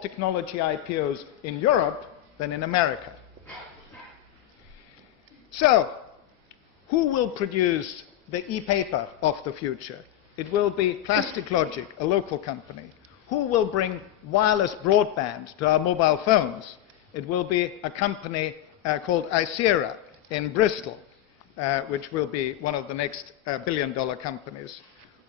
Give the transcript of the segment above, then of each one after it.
top technology IPOs in Europe than in America. So, who will produce the e-paper of the future? It will be Plastic Logic, a local company. Who will bring wireless broadband to our mobile phones? It will be a company called Icera in Bristol, which will be one of the next billion-dollar companies.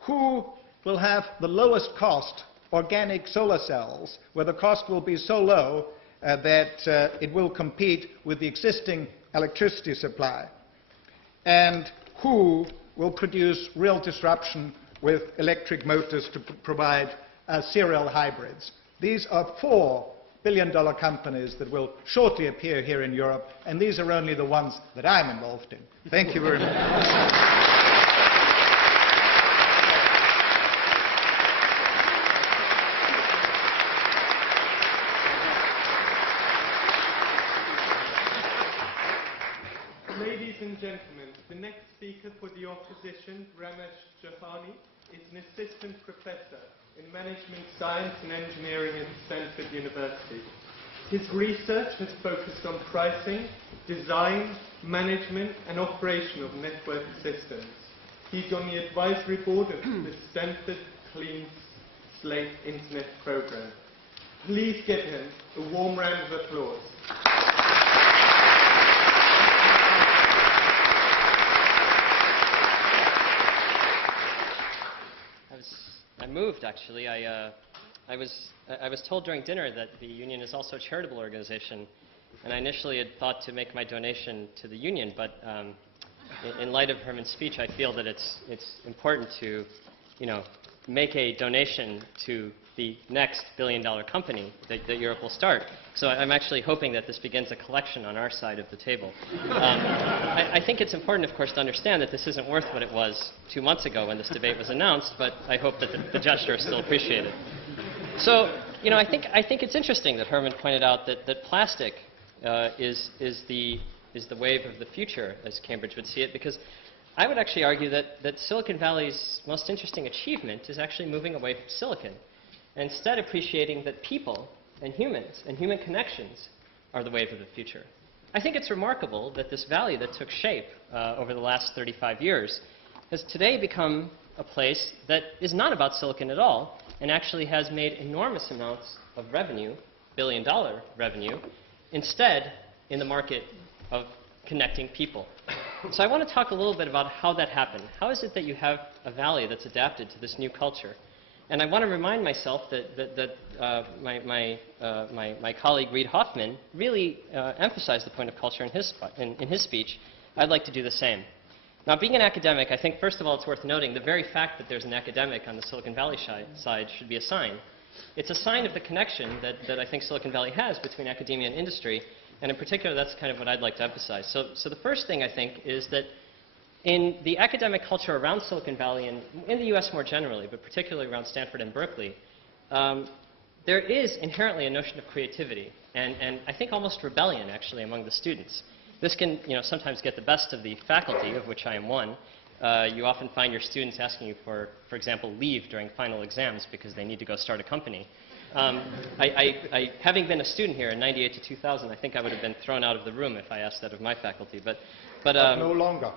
Who will have the lowest cost organic solar cells, where the cost will be so low that it will compete with the existing electricity supply? And who will produce real disruption with electric motors to provide serial hybrids? These are 4 billion-dollar companies that will shortly appear here in Europe, and these are only the ones that I'm involved in. Thank you very much. Ladies and gentlemen, the next speaker for the opposition, Ramesh Jafani, is an assistant professor in management science and engineering at Stanford University. His research has focused on pricing, design, management, and operation of network systems. He's on the advisory board of the Stanford Clean Slate Internet Program. Please give him a warm round of applause. I'm moved, actually. I was told during dinner that the union is also a charitable organization, and I initially had thought to make my donation to the union, but in light of Herman's speech, I feel that it's important to, make a donation to the next billion-dollar company that Europe will start. So I'm actually hoping that this begins a collection on our side of the table. I think it's important, of course, to understand that this isn't worth what it was 2 months ago when this debate was announced, but I hope that the gesture is still appreciated. So, I think it's interesting that Herman pointed out that plastic is the wave of the future, as Cambridge would see it, because I would actually argue that Silicon Valley's most interesting achievement is actually moving away from silicon, and instead appreciating that people and humans and human connections are the wave of the future. I think it's remarkable that this valley that took shape over the last 35 years has today become a place that is not about silicon at all, and actually has made enormous amounts of revenue, billion-dollar revenue, instead in the market of connecting people. So I want to talk a little bit about how that happened. How is it that you have a valley that's adapted to this new culture? And I want to remind myself that my colleague Reid Hoffman really emphasized the point of culture in his speech. I'd like to do the same. Now, being an academic, I think first of all it's worth noting the very fact that there's an academic on the Silicon Valley side should be a sign. It's a sign of the connection that I think Silicon Valley has between academia and industry, and in particular that's kind of what I'd like to emphasize. So the first thing I think is that in the academic culture around Silicon Valley and in the US more generally, but particularly around Stanford and Berkeley, there is inherently a notion of creativity and I think almost rebellion actually among the students. This can sometimes get the best of the faculty, of which I am one. You often find your students asking you for example, leave during final exams because they need to go start a company. Having been a student here in '98 to 2000, I think I would have been thrown out of the room if I asked that of my faculty. But no longer.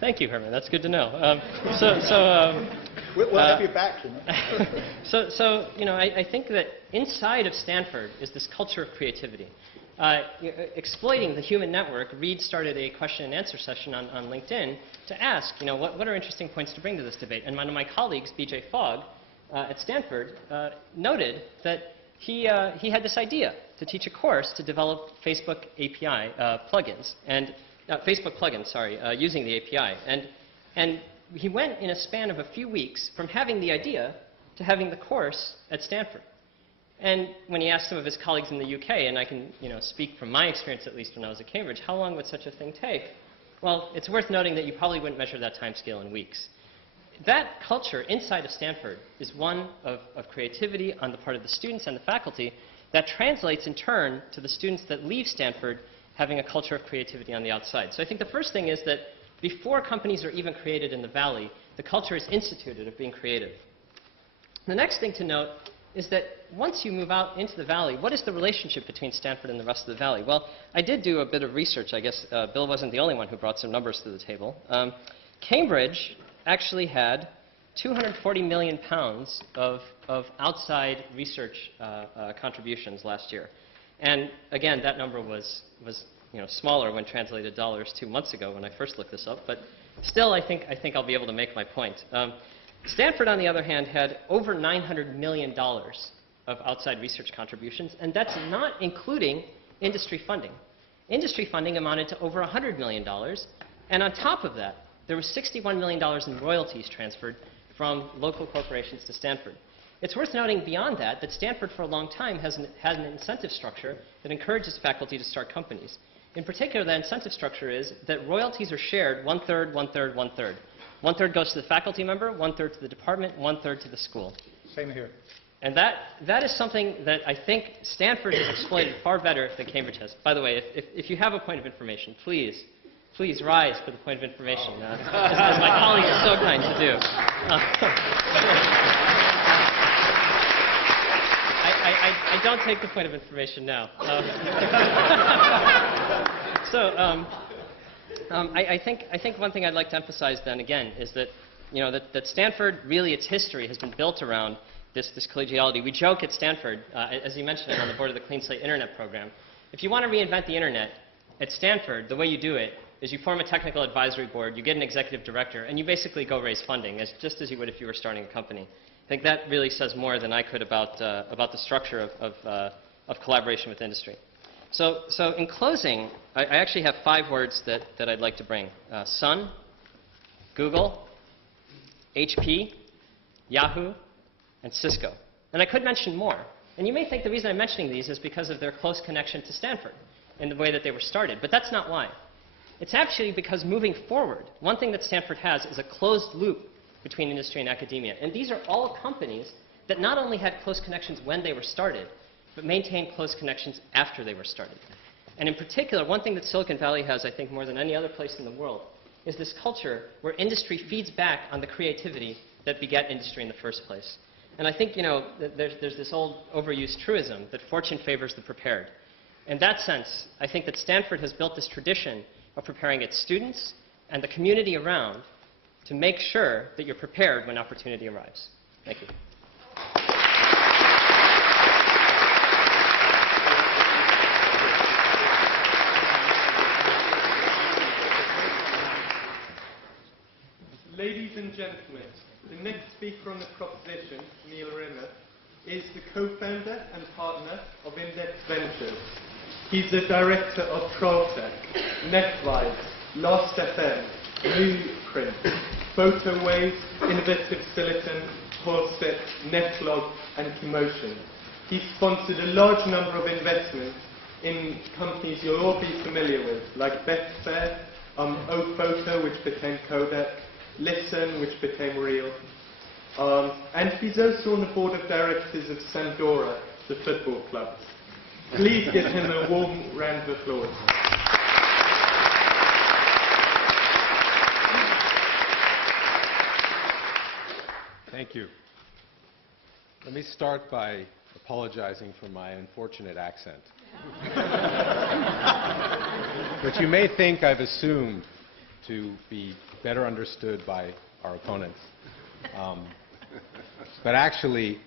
Thank you, Herman. That's good to know. We'll have you back. I think that inside of Stanford is this culture of creativity. Exploiting the human network, Reid started a question and answer session on LinkedIn to ask, what are interesting points to bring to this debate? And one of my colleagues, BJ Fogg, at Stanford, noted that he had this idea to teach a course to develop Facebook API plugins, and Facebook plugins, sorry, using the API. And he went in a span of a few weeks from having the idea to having the course at Stanford. And when he asked some of his colleagues in the UK, and I can speak from my experience at least when I was at Cambridge, how long would such a thing take? Well, it's worth noting that you probably wouldn't measure that time scale in weeks. That culture inside of Stanford is one of creativity on the part of the students and the faculty that translates in turn to the students that leave Stanford having a culture of creativity on the outside. So I think the first thing is that before companies are even created in the Valley, the culture is instituted of being creative. The next thing to note is that once you move out into the valley, what is the relationship between Stanford and the rest of the valley? Well, I did do a bit of research. I guess Bill wasn't the only one who brought some numbers to the table. Cambridge actually had 240 million pounds of outside research contributions last year. And again, that number was smaller when translated dollars 2 months ago when I first looked this up. But still, I think I'll be able to make my point. Stanford, on the other hand, had over $900 million of outside research contributions, and that's not including industry funding. Industry funding amounted to over $100 million, and on top of that, there was $61 million in royalties transferred from local corporations to Stanford. It's worth noting beyond that Stanford for a long time has an incentive structure that encourages faculty to start companies. In particular, the incentive structure is that royalties are shared 1/3, 1/3, 1/3. 1/3 goes to the faculty member, 1/3 to the department, 1/3 to the school. Same here. And that is something that I think Stanford has exploited far better than Cambridge has. By the way, if you have a point of information, please rise for the point of information, as my colleagues are so kind to do. I don't take the point of information now. I think one thing I'd like to emphasize then again is that, that Stanford, really its history has been built around this collegiality. We joke at Stanford, as you mentioned, on the board of the Clean Slate Internet program. If you want to reinvent the Internet at Stanford, the way you do it is you form a technical advisory board, you get an executive director, and you basically go raise funding, just as you would if you were starting a company. I think that really says more than I could about the structure of collaboration with industry. So in closing, I actually have 5 words that I'd like to bring. Sun, Google, HP, Yahoo, and Cisco. And I could mention more. And you may think the reason I'm mentioning these is because of their close connection to Stanford in the way that they were started. But that's not why. It's actually because moving forward, one thing that Stanford has is a closed loop between industry and academia. And these are all companies that not only had close connections when they were started, but maintained close connections after they were started. And in particular, one thing that Silicon Valley has, I think, more than any other place in the world, is this culture where industry feeds back on the creativity that begat industry in the first place. And I think, there's this old overused truism that fortune favors the prepared. In that sense, I think that Stanford has built this tradition of preparing its students and the community around to make sure that you're prepared when opportunity arrives. Thank you. Ladies and gentlemen, the next speaker on the proposition, Neil Rimmer, is the co-founder and partner of Index Ventures. He's the director of Trolltech, Netvibes, Last.fm, Newprint, PhotoWave, Innovative Silicon, Corset, Netlog, and Keymotion. He's sponsored a large number of investments in companies you'll all be familiar with, like Betfair, Ophoto, which became Kodak, Listen, which became Real. And he's also on the board of directors of Sampdoria, the football club. Please give him a warm round of applause. Thank you. Let me start by apologizing for my unfortunate accent, which you may think I've assumed to be better understood by our opponents. But actually,